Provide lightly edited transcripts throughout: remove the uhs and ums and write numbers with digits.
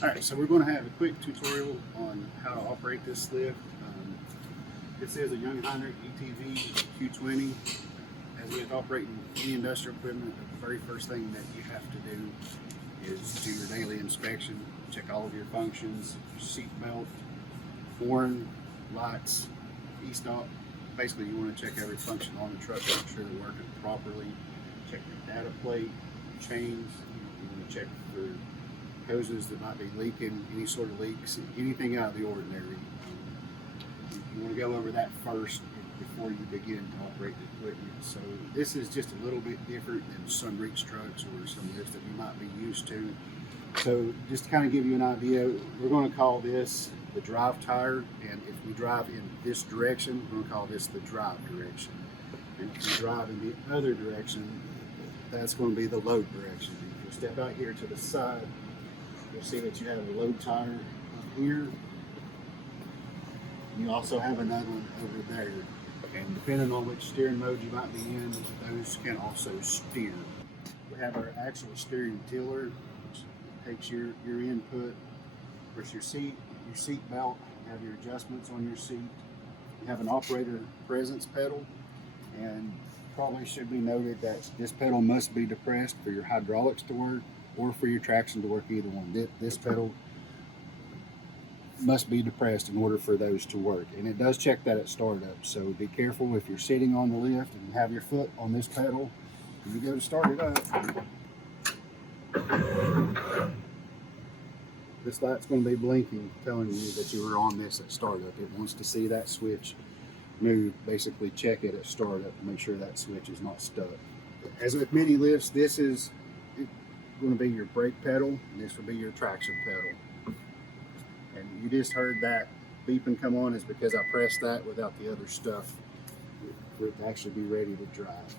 Alright, so we're going to have a quick tutorial on how to operate this lift. This is a Jungheinrich ETV Q20. As with operating any industrial equipment, the very first thing that you have to do is do your daily inspection, check all of your functions, your seat belt, horn, lights, e-stop. Basically, you want to check every function on the truck, make sure they're working properly. Check your data plate, chains. You want to check for hoses that might be leaking, any sort of leaks, anything out of the ordinary. You want to go over that first before you begin to operate the equipment. So this is just a little bit different than some reach trucks or some lifts that you might be used to. So just to kind of give you an idea, we're going to call this the drive tire, and if we drive in this direction, we're going to call this the drive direction. And if you drive in the other direction, that's going to be the load direction. If you step out here to the side, you'll see that you have a load tire up here. You also have another one over there. And depending on which steering mode you might be in, those can also steer. We have our actual steering tiller, which takes your input. Of course, your seat belt, you have your adjustments on your seat. You have an operator presence pedal, and probably should be noted that this pedal must be depressed for your hydraulics to work or for your traction to work, either one. This pedal must be depressed in order for those to work, and it does check that at startup. So be careful if you're sitting on the lift and you have your foot on this pedal, when you go to start it up, this light's going to be blinking, telling you that you were on this at startup. It wants to see that switch move. Basically check it at startup to make sure that switch is not stuck. As with mini lifts, this is going to be your brake pedal, and this will be your traction pedal. And you just heard that beeping come on is because I pressed that without the other stuff for it to actually be ready to drive.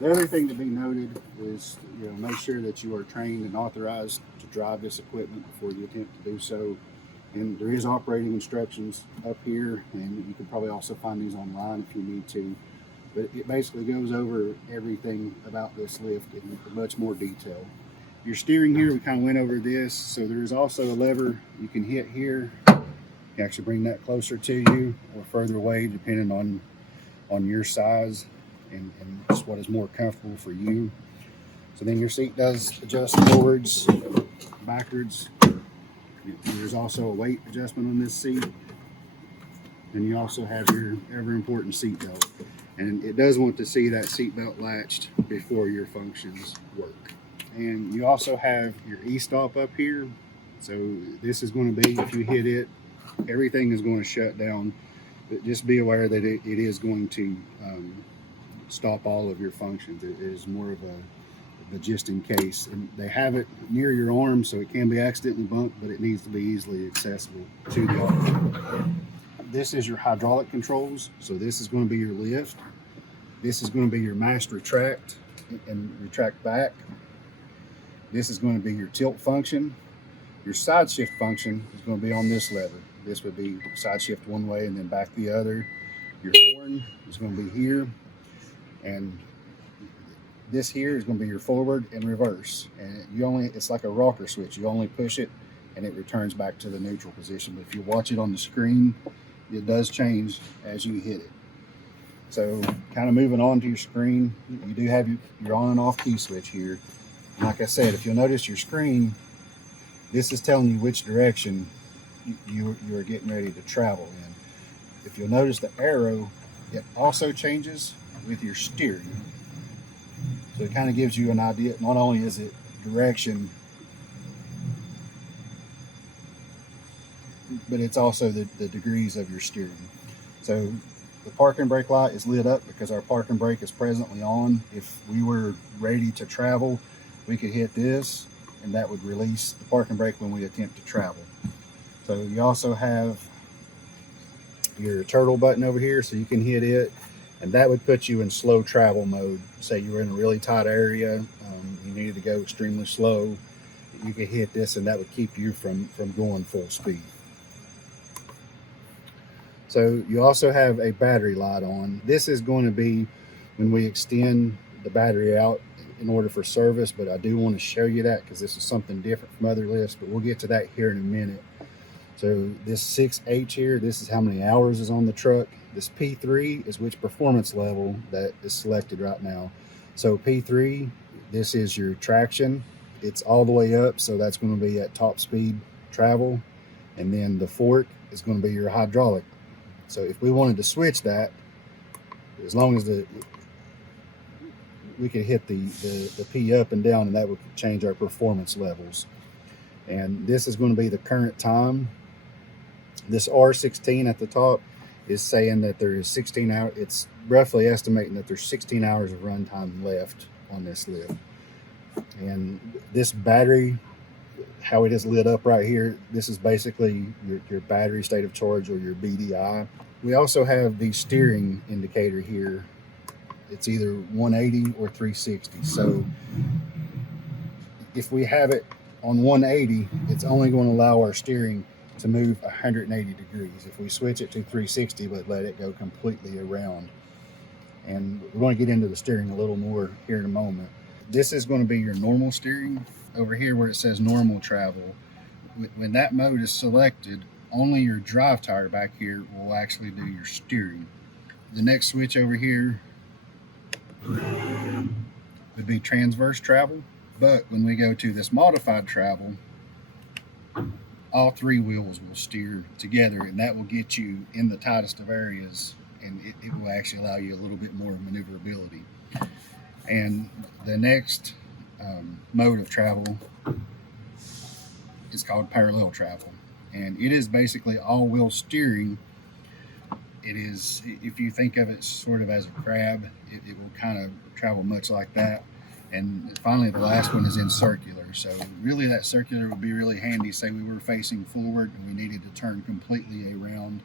The other thing to be noted is, make sure that you are trained and authorized to drive this equipment before you attempt to do so. And there is operating instructions up here, and you can probably also find these online if you need to. But it basically goes over everything about this lift in much more detail. Your steering here, we kind of went over this. So there is also a lever you can hit here. You can actually bring that closer to you or further away, depending on your size and just what is more comfortable for you. So then your seat does adjust forwards, backwards. There's also a weight adjustment on this seat. And you also have your ever important seat belt. And it does want to see that seat belt latched before your functions work. And you also have your e-stop up here. So this is going to be, if you hit it, everything is going to shut down. But just be aware that it is going to stop all of your functions. It is more of a just in case. And they have it near your arm, so it can be accidentally bumped, but it needs to be easily accessible to the operator. This is your hydraulic controls. So this is going to be your lift. This is going to be your mast retract and retract back. This is going to be your tilt function. Your side shift function is going to be on this lever. This would be side shift one way and then back the other. Your horn is going to be here. And this here is going to be your forward and reverse. And it's like a rocker switch. You only push it and it returns back to the neutral position. But if you watch it on the screen, it does change as you hit it. So kind of moving on to your screen, you do have your on and off key switch here. And like I said, if you'll notice your screen, this is telling you which direction you are getting ready to travel in. If you'll notice the arrow, it also changes with your steering. So it kind of gives you an idea. Not only is it direction, but it's also the degrees of your steering. So the parking brake light is lit up because our parking brake is presently on. If we were ready to travel, we could hit this and that would release the parking brake when we attempt to travel. So you also have your turtle button over here, so you can hit it, and that would put you in slow travel mode. Say you were in a really tight area, you needed to go extremely slow, you could hit this and that would keep you from going full speed. So you also have a battery light on. This is going to be when we extend the battery out in order for service, but I do want to show you that because this is something different from other lifts, but we'll get to that here in a minute. So this 6H here, this is how many hours is on the truck. This P3 is which performance level that is selected right now. So P3, this is your traction. It's all the way up, so that's going to be at top speed travel. And then the fork is going to be your hydraulic. So if we wanted to switch that, as long as we could hit the P up and down, and that would change our performance levels. And this is going to be the current time. This R16 at the top is saying that there is 16 hours. It's roughly estimating that there's 16 hours of runtime left on this lift. And this battery, how it is lit up right here, this is basically your battery state of charge, or your BDI. We also have the steering indicator here. It's either 180 or 360. So if we have it on 180, it's only going to allow our steering to move 180 degrees. If we switch it to 360, but let it go completely around. And we're going to get into the steering a little more here in a moment. This is going to be your normal steering. Over here where it says normal travel, when that mode is selected, only your drive tire back here will actually do your steering. The next switch over here would be transverse travel, but when we go to this modified travel, all three wheels will steer together, and that will get you in the tightest of areas, and it will actually allow you a little bit more maneuverability. And the next mode of travel is called parallel travel, and it is basically all-wheel steering. It is, if you think of it sort of as a crab, it will kind of travel much like that. And finally, the last one is in circular. So really that circular would be really handy. Say we were facing forward and we needed to turn completely around,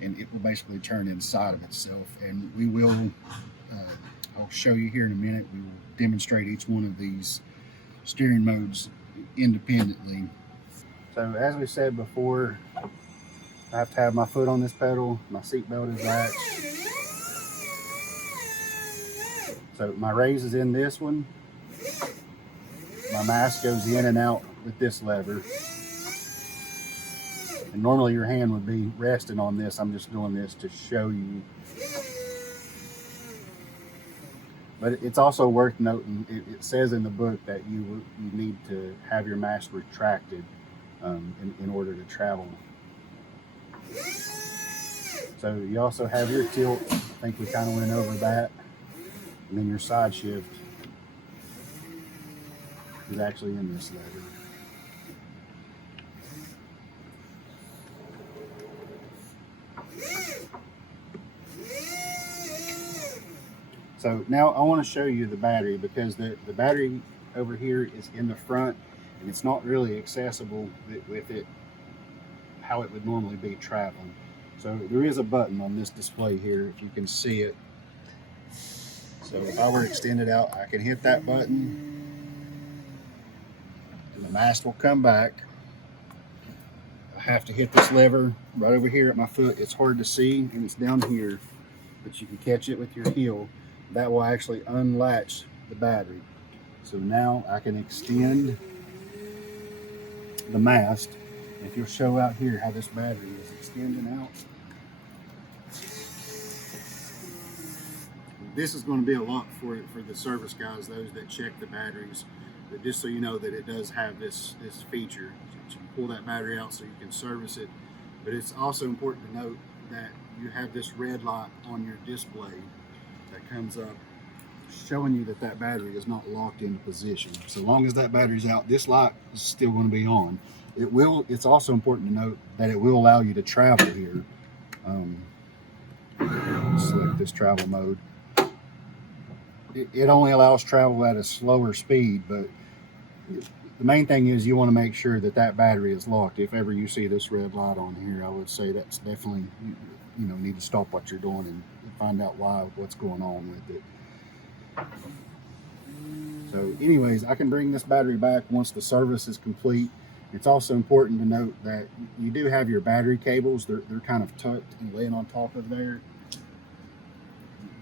and it will basically turn inside of itself. And we will, I'll show you here in a minute, we will demonstrate each one of these steering modes independently. So as we said before, I have to have my foot on this pedal, my seat belt is latched. So my raise is in this one. My mask goes in and out with this lever. And normally your hand would be resting on this. I'm just doing this to show you. But it's also worth noting, it says in the book that you need to have your mask retracted in order to travel. So you also have your tilt. I think we kind of went over that. And then your side shift is actually in this lever. So now I want to show you the battery, because the battery over here is in the front, and it's not really accessible with it how it would normally be traveling. So there is a button on this display here, if you can see it. So if I were extended out, I can hit that button, and the mast will come back. I have to hit this lever right over here at my foot. It's hard to see, and it's down here, but you can catch it with your heel. That will actually unlatch the battery. So now I can extend the mast. If you'll show out here how this battery is extending out. This is going to be a lot for the service guys, those that check the batteries. But just so you know that it does have this feature. So you can pull that battery out so you can service it. But it's also important to note that you have this red light on your display that comes up showing you that that battery is not locked into position. So long as that battery's out, this light is still going to be on. It's also important to note that it will allow you to travel here. Select this travel mode. It only allows travel at a slower speed, but the main thing is you want to make sure that that battery is locked. If ever you see this red light on here, I would say that's definitely, you know, need to stop what you're doing and find out what's going on with it. So anyways, I can bring this battery back once the service is complete. It's also important to note that you do have your battery cables. They're kind of tucked and laying on top of there.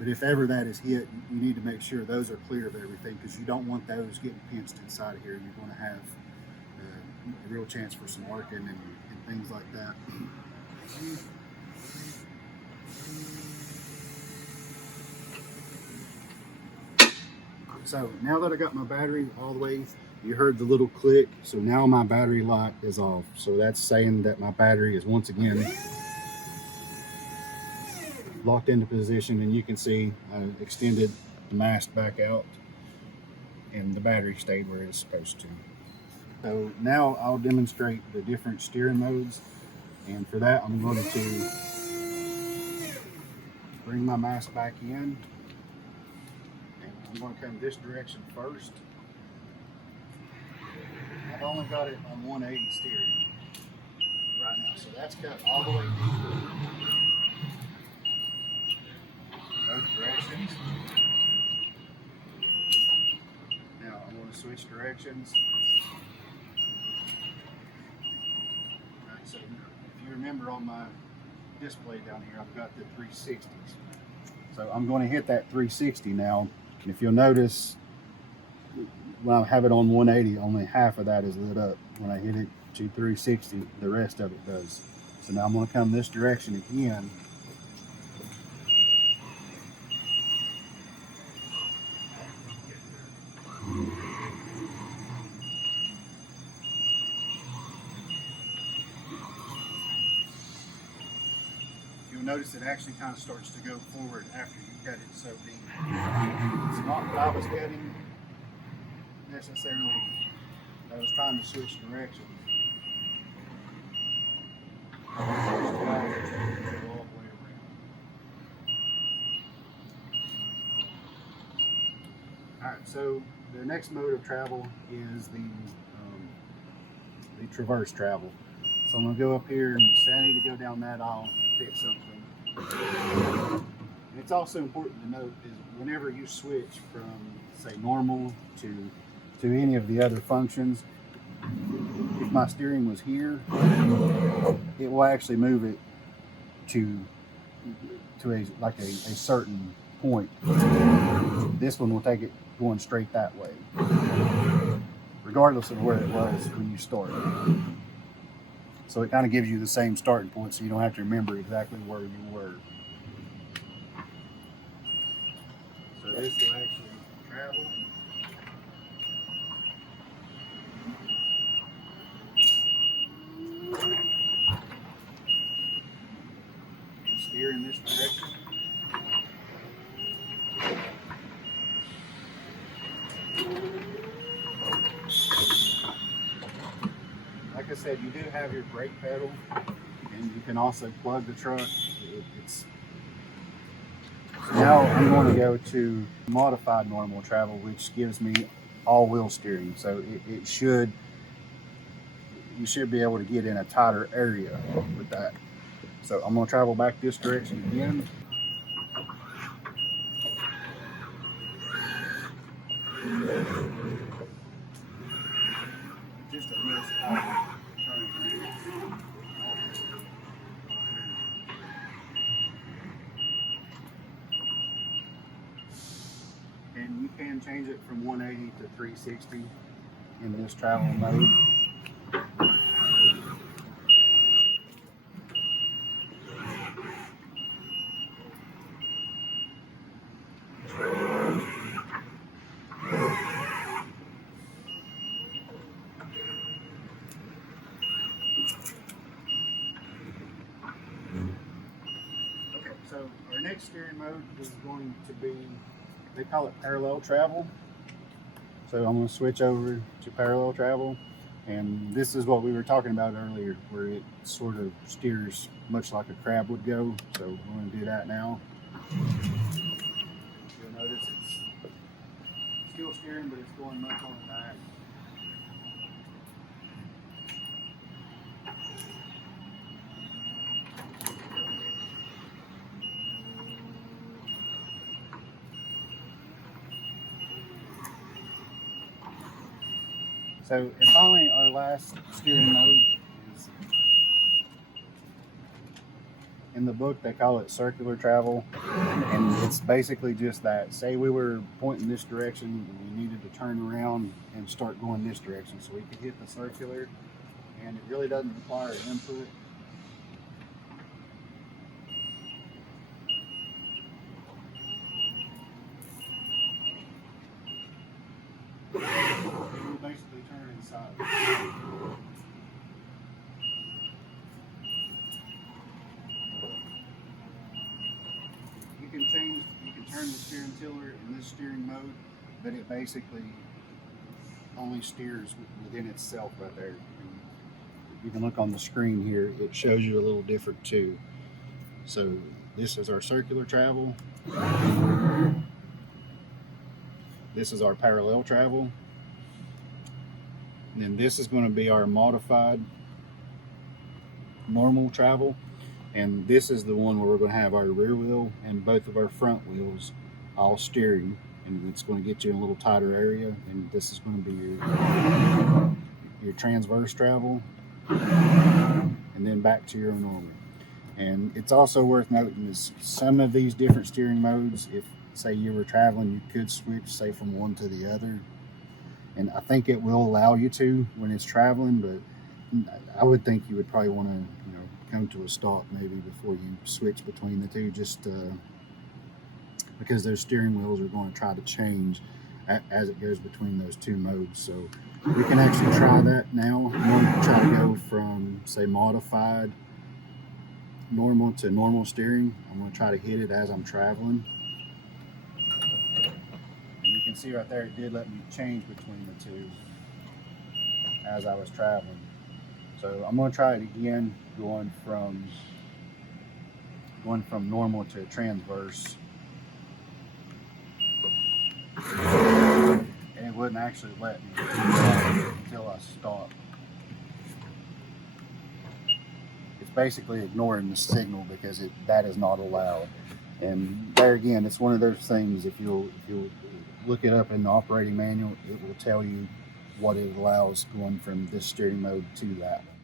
But if ever that is hit, you need to make sure those are clear of everything, because you don't want those getting pinched inside of here. You're going to have a real chance for some working and things like that. So now that I got my battery all the way, you heard the little click. So now my battery light is off. So that's saying that my battery is once again locked into position, and you can see I extended the mast back out and the battery stayed where it's supposed to. So now I'll demonstrate the different steering modes, and for that I'm going to bring my mast back in, and I'm going to come this direction first. I've only got it on 180 steering right now, so that's cut all the way deep. Both directions. Now I'm going to switch directions. Alright, so if you remember on my display down here, I've got the 360s. So I'm going to hit that 360 now. And if you'll notice, when I have it on 180, only half of that is lit up. When I hit it to 360, the rest of it does. So now I'm going to come this direction again. You'll notice it actually kind of starts to go forward after you cut it so deep. It's not what I was cutting necessarily. I was trying to switch directions. All the way around. Alright, so the next mode of travel is the traverse travel. So I'm going to go up here and say I need to go down that aisle and pick something. And it's also important to note is whenever you switch from, say, normal to any of the other functions, if my steering was here, it will actually move it to a certain point. This one will take it going straight that way, regardless of where it was when you started. So it kind of gives you the same starting point, so you don't have to remember exactly where you were. So this will actually travel. And steer in this direction. Like I said, you do have your brake pedal, and you can also plug the truck. Now I'm going to go to modified normal travel, which gives me all-wheel steering. So you should be able to get in a tighter area with that. So I'm going to travel back this direction again. Just a real small turn. And you can change it from 180 to 360 in this travel mode. Okay, so our next steering mode is going to be, they call it parallel travel. So I'm going to switch over to parallel travel, and this is what we were talking about earlier, where it sort of steers much like a crab would go. So we're going to do that now. You'll notice it's still steering, but it's going much on the back. So, and finally, our last steering mode is In the book, they call it circular travel, and it's basically just that. Say we were pointing this direction, and we needed to turn around and start going this direction, so we could hit the circular, and it really doesn't require input. We'll basically turn inside. You can turn the steering tiller in this steering mode, but it basically only steers within itself right there. And you can look on the screen here, it shows you a little different too. So this is our circular travel. This is our parallel travel. And then this is going to be our modified normal travel. And this is the one where we're going to have our rear wheel and both of our front wheels all steering, and it's going to get you in a little tighter area. And this is going to be your transverse travel, and then back to your normal. And it's also worth noting is some of these different steering modes, if say you were traveling, you could switch say from one to the other, and I think it will allow you to when it's traveling, but I would think you would probably want to come to a stop maybe before you switch between the two, just because those steering wheels are going to try to change as it goes between those two modes. So we can actually try that now. I'm going to try to go from say modified normal to normal steering. I'm going to try to hit it as I'm traveling, and you can see right there it did let me change between the two as I was traveling. So I'm going to try it again, going from normal to transverse, and it wouldn't actually let me until I stopped. It's basically ignoring the signal because that is not allowed. And there again, it's one of those things. If you'll look it up in the operating manual, it will tell you what it allows going from this steering mode to that one.